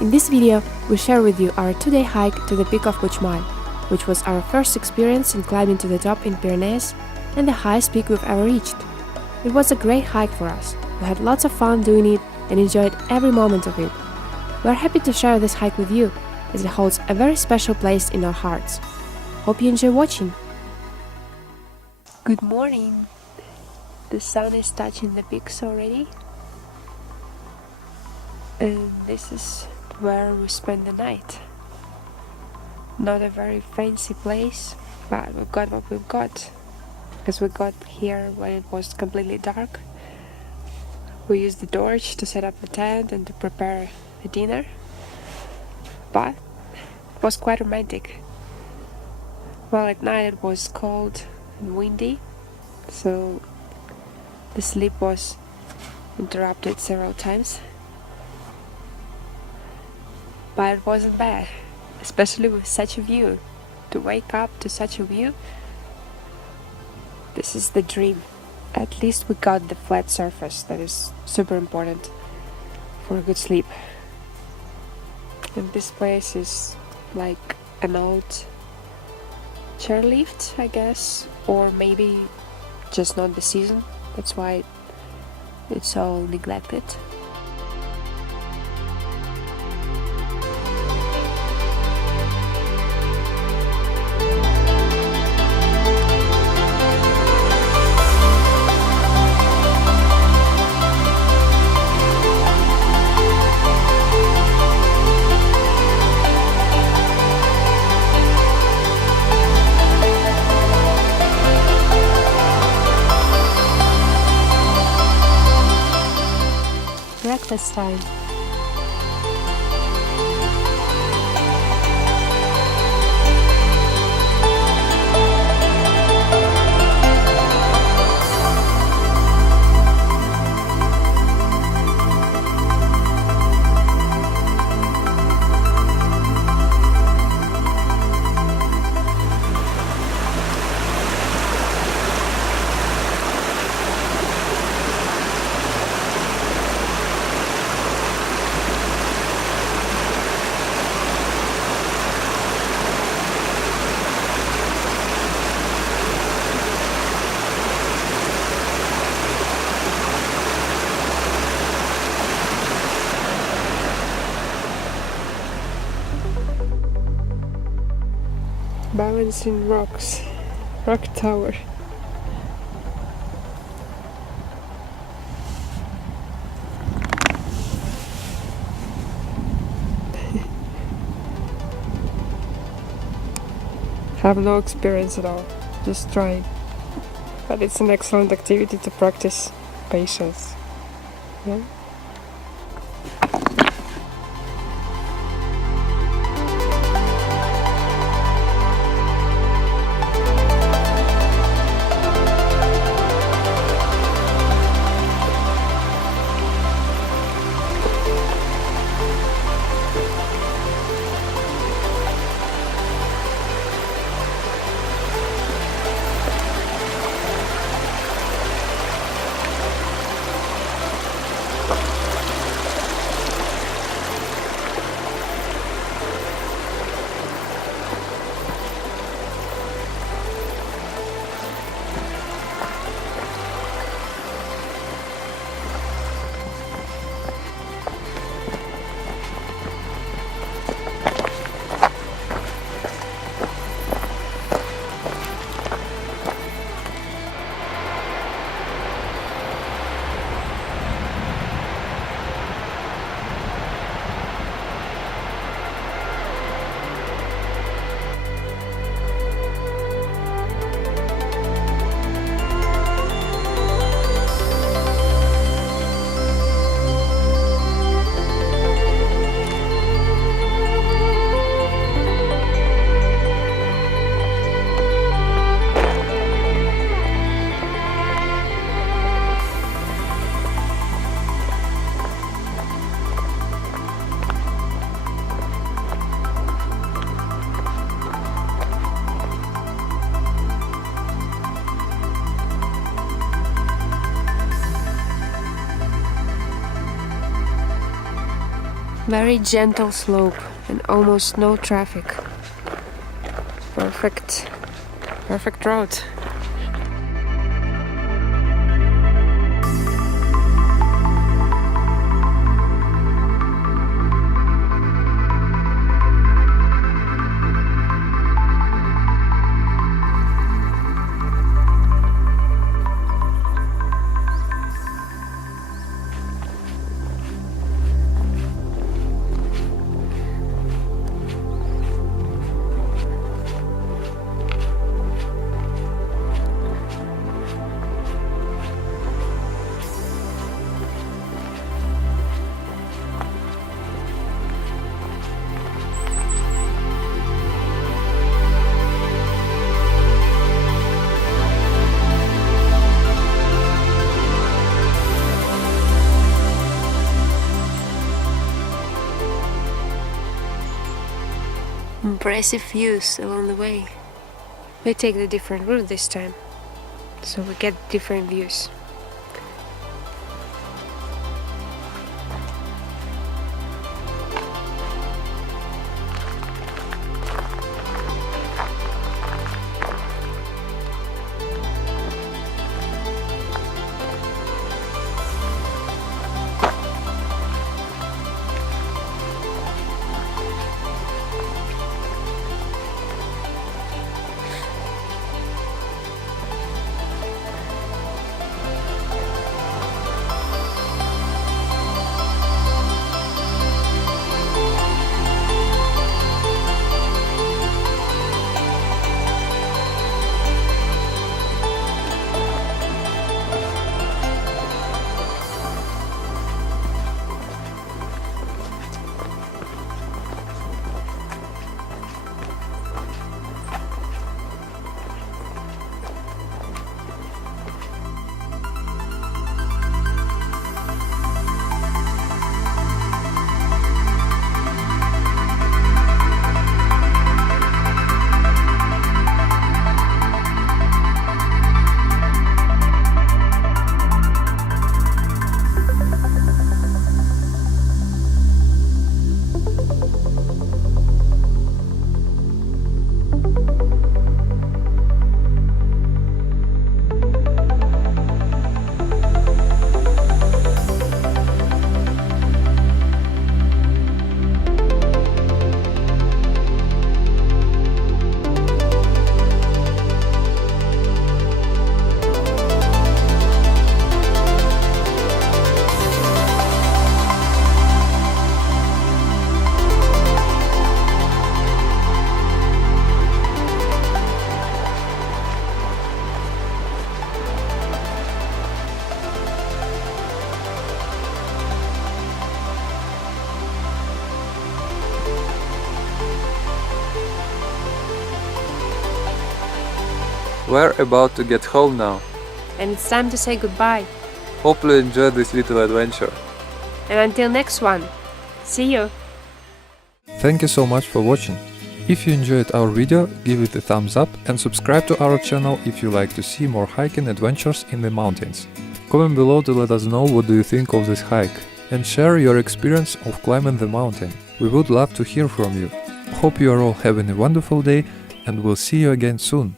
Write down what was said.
In this video, we share with you our 2-day hike to the peak of Puigmal, which was our first experience in climbing to the top in Pyrenees and the highest peak we've ever reached. It was a great hike for us. We had lots of fun doing it and enjoyed every moment of it. We are happy to share this hike with you, as it holds a very special place in our hearts. Hope you enjoy watching! Good morning! The sun is touching the peaks already, and this is where we spend the night. Not a very fancy place, but we've got what we've got, because we got here when it was completely dark. We used the torch to set up the tent and to prepare the dinner, but it was quite romantic. Well, at night it was cold and windy, so the sleep was interrupted several times. But it wasn't bad, especially with such a view. To wake up to such a view, this is the dream. At least we got the flat surface, that is super important for a good sleep. And this place is like an old chairlift, I guess, or maybe just not the season. That's why it's all neglected. Breakfast time. Balancing rocks, rock tower. Have no experience at all, just trying. But it's an excellent activity to practice patience. Yeah? Very gentle slope and almost no traffic. Perfect road. Impressive views along the way. We take the different route this time, so we get different views. We're about to get home now. And it's time to say goodbye. Hope you enjoyed this little adventure. And until next one, see you! Thank you so much for watching. If you enjoyed our video, give it a thumbs up and subscribe to our channel if you like to see more hiking adventures in the mountains. Comment below to let us know what do you think of this hike and share your experience of climbing the mountain. We would love to hear from you. Hope you are all having a wonderful day and we'll see you again soon.